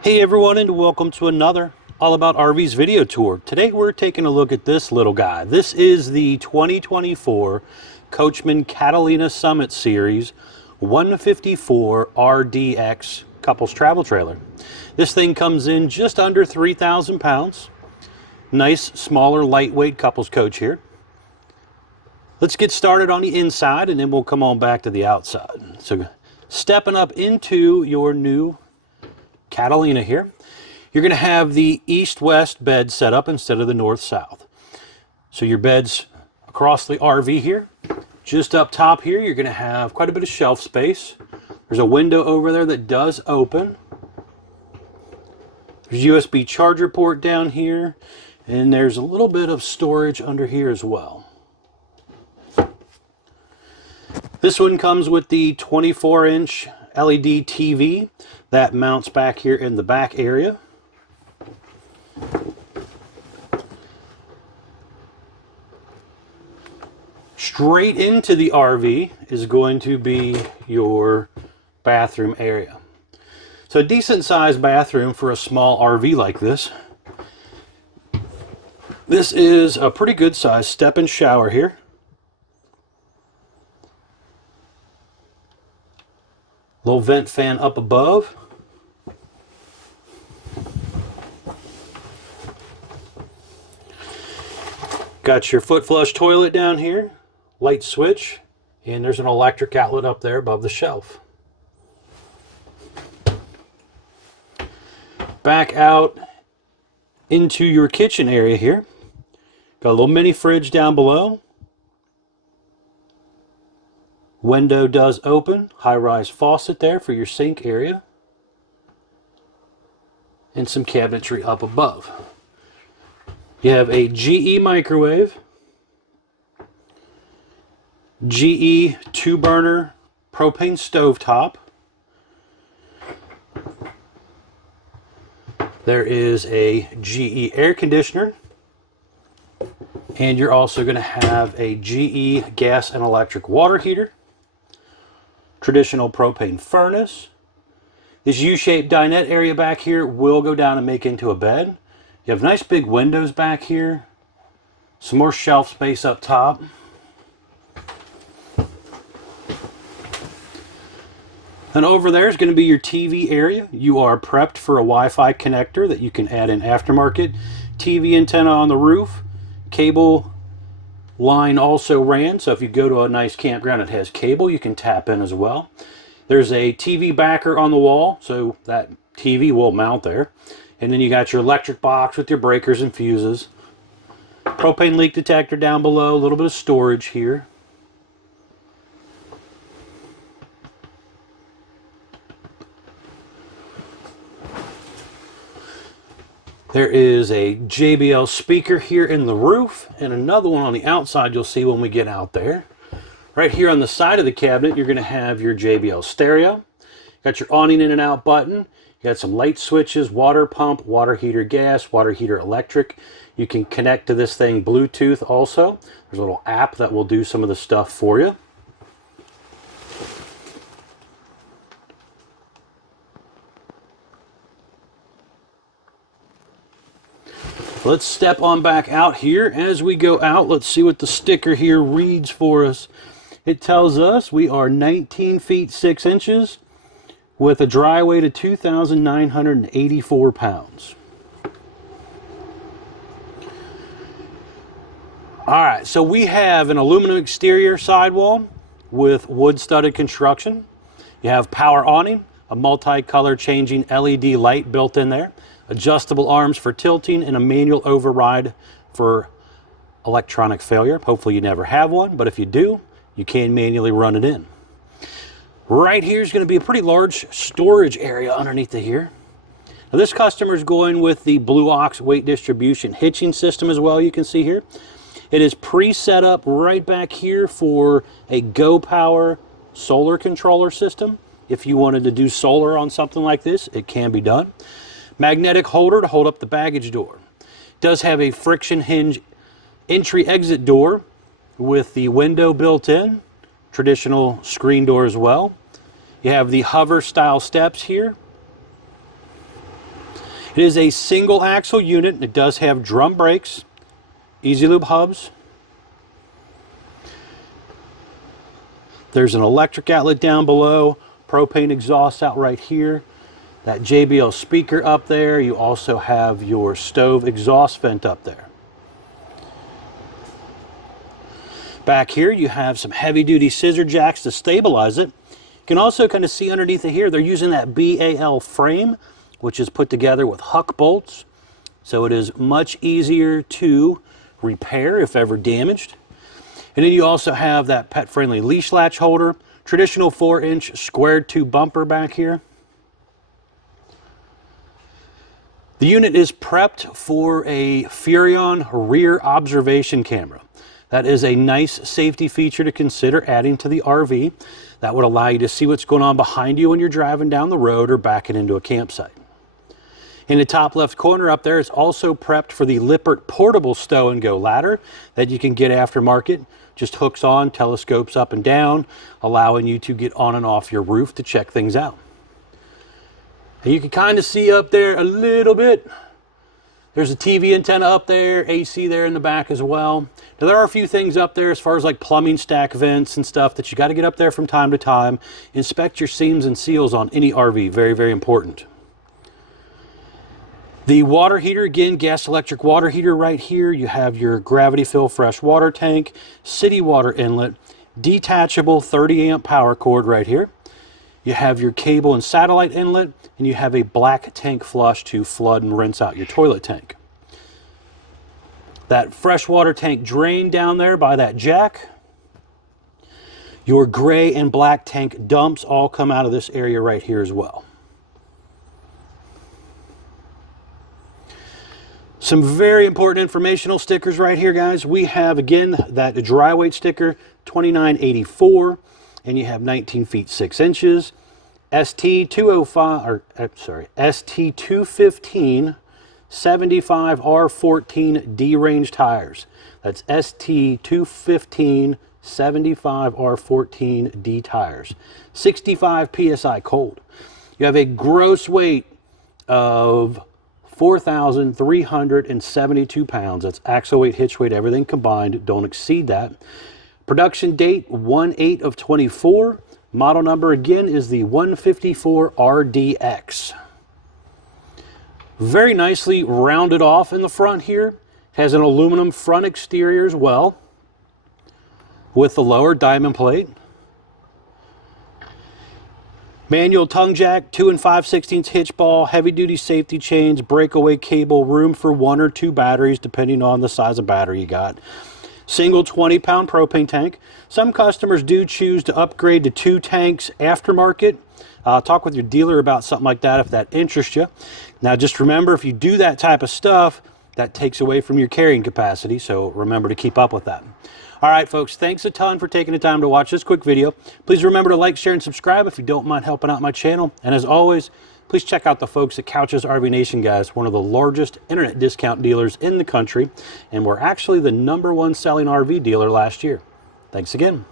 Hey everyone, and welcome to another All About RVs video tour. Today we're taking a look at this little guy. This is the 2024 Coachmen Catalina Summit Series 154RDX couples travel trailer. This thing comes in just under 3,000 pounds. Nice, smaller, lightweight couples coach here. Let's get started on the inside and then we'll come on back to the outside. So stepping up into your new Catalina here, you're going to have the east-west bed set up instead of the north-south. So your bed's across the RV here. Just up top here, you're going to have quite a bit of shelf space. There's a window over there that does open. There's a USB charger port down here, and there's a little bit of storage under here as well. This one comes with the 24-inch LED TV that mounts back here in the back area. Straight into the RV is going to be your bathroom area. So a decent sized bathroom for a small RV like this. This is a pretty good sized step-in shower here. Little vent fan up above. Got your foot flush toilet down here, light switch, and there's an electric outlet up there above the shelf. Back out into your kitchen area here. Got a little mini fridge down below. Window does open, high-rise faucet there for your sink area, and some cabinetry up above. You have a GE microwave, GE 2-burner propane stovetop. There is a GE air conditioner, and you're also going to have a GE gas and electric water heater. Traditional propane furnace. This U-shaped dinette area back here will go down and make into a bed. You have nice big windows back here. Some more shelf space up top. And over there is going to be your TV area. You are prepped for a Wi-Fi connector that you can add in aftermarket. TV antenna on the roof. Cable line also ran, so if you go to a nice campground that has cable, you can tap in as well. There's a TV backer on the wall, so that TV will mount there. And then you got your electric box with your breakers and fuses. Propane leak detector down below, a little bit of storage here. There is a JBL speaker here in the roof, and another one on the outside you'll see when we get out there. Right here on the side of the cabinet, you're going to have your JBL stereo. Got your awning in and out button. You got some light switches, water pump, water heater gas, water heater electric. You can connect to this thing Bluetooth also. There's a little app that will do some of the stuff for you. Let's step on back out here. As we go out, let's see what the sticker here reads for us. It tells us we are 19 feet 6 inches with a dry weight of 2,984 pounds. Alright, so we have an aluminum exterior sidewall with wood studded construction. You have power awning, a multi-color changing LED light built in there. Adjustable arms for tilting, and a manual override for electronic failure. Hopefully you never have one, but if you do, you can manually run it in. Right here is going to be a pretty large storage area underneath of here. Now this customer is going with the Blue Ox weight distribution hitching system as well, you can see here. It is pre-set up right back here for a Go Power solar controller system. If you wanted to do solar on something like this, it can be done. Magnetic holder to hold up the baggage door. It does have a friction hinge entry-exit door with the window built in. Traditional screen door as well. You have the hover style steps here. It is a single axle unit, and it does have drum brakes, easy lube hubs. There's an electric outlet down below, propane exhaust out right here, that JBL speaker up there. You also have your stove exhaust vent up there. Back here you have some heavy duty scissor jacks to stabilize it. You can also kind of see underneath it here, they're using that BAL frame, which is put together with huck bolts. So it is much easier to repair if ever damaged. And then you also have that pet friendly leash latch holder, traditional 4-inch squared tube bumper back here. The unit is prepped for a Furrion rear observation camera. That is a nice safety feature to consider adding to the RV. That would allow you to see what's going on behind you when you're driving down the road or backing into a campsite. In the top left corner up there, it's also prepped for the Lippert portable stow and go ladder that you can get aftermarket. Just hooks on, telescopes up and down, allowing you to get on and off your roof to check things out. And you can kind of see up there a little bit. There's a TV antenna up there, AC there in the back as well. Now there are a few things up there as far as like plumbing stack vents and stuff that you got to get up there from time to time. Inspect your seams and seals on any RV, very, very important. The water heater, again, gas electric water heater right here. You have your gravity fill fresh water tank, city water inlet, detachable 30 amp power cord right here. You have your cable and satellite inlet, and you have a black tank flush to flood and rinse out your toilet tank. That freshwater tank drain down there by that jack. Your gray and black tank dumps all come out of this area right here as well. Some very important informational stickers right here, guys. We have, again, that dry weight sticker, 2984. And you have 19 feet 6 inches, ST215 75R14D range tires. That's ST215 75R14D tires. 65 PSI cold. You have a gross weight of 4,372 pounds. That's axle weight, hitch weight, everything combined. Don't exceed that. Production date 1/8 of 24. Model number again is the 154RDX. Very nicely rounded off in the front here. Has an aluminum front exterior as well with the lower diamond plate. Manual tongue jack, 2 5/16 hitch ball, heavy duty safety chains, breakaway cable, room for 1 or 2 batteries depending on the size of battery you got. Single 20-pound propane tank. Some customers do choose to upgrade to 2 tanks aftermarket. Talk with your dealer about something like that if that interests you. Now just remember, if you do that type of stuff, that takes away from your carrying capacity, so remember to keep up with that. All right, folks, thanks a ton for taking the time to watch this quick video. Please remember to like, share, and subscribe if you don't mind helping out my channel. And as always, please check out the folks at Couch's RV Nation, guys, one of the largest internet discount dealers in the country, and we're actually the #1 selling RV dealer last year. Thanks again.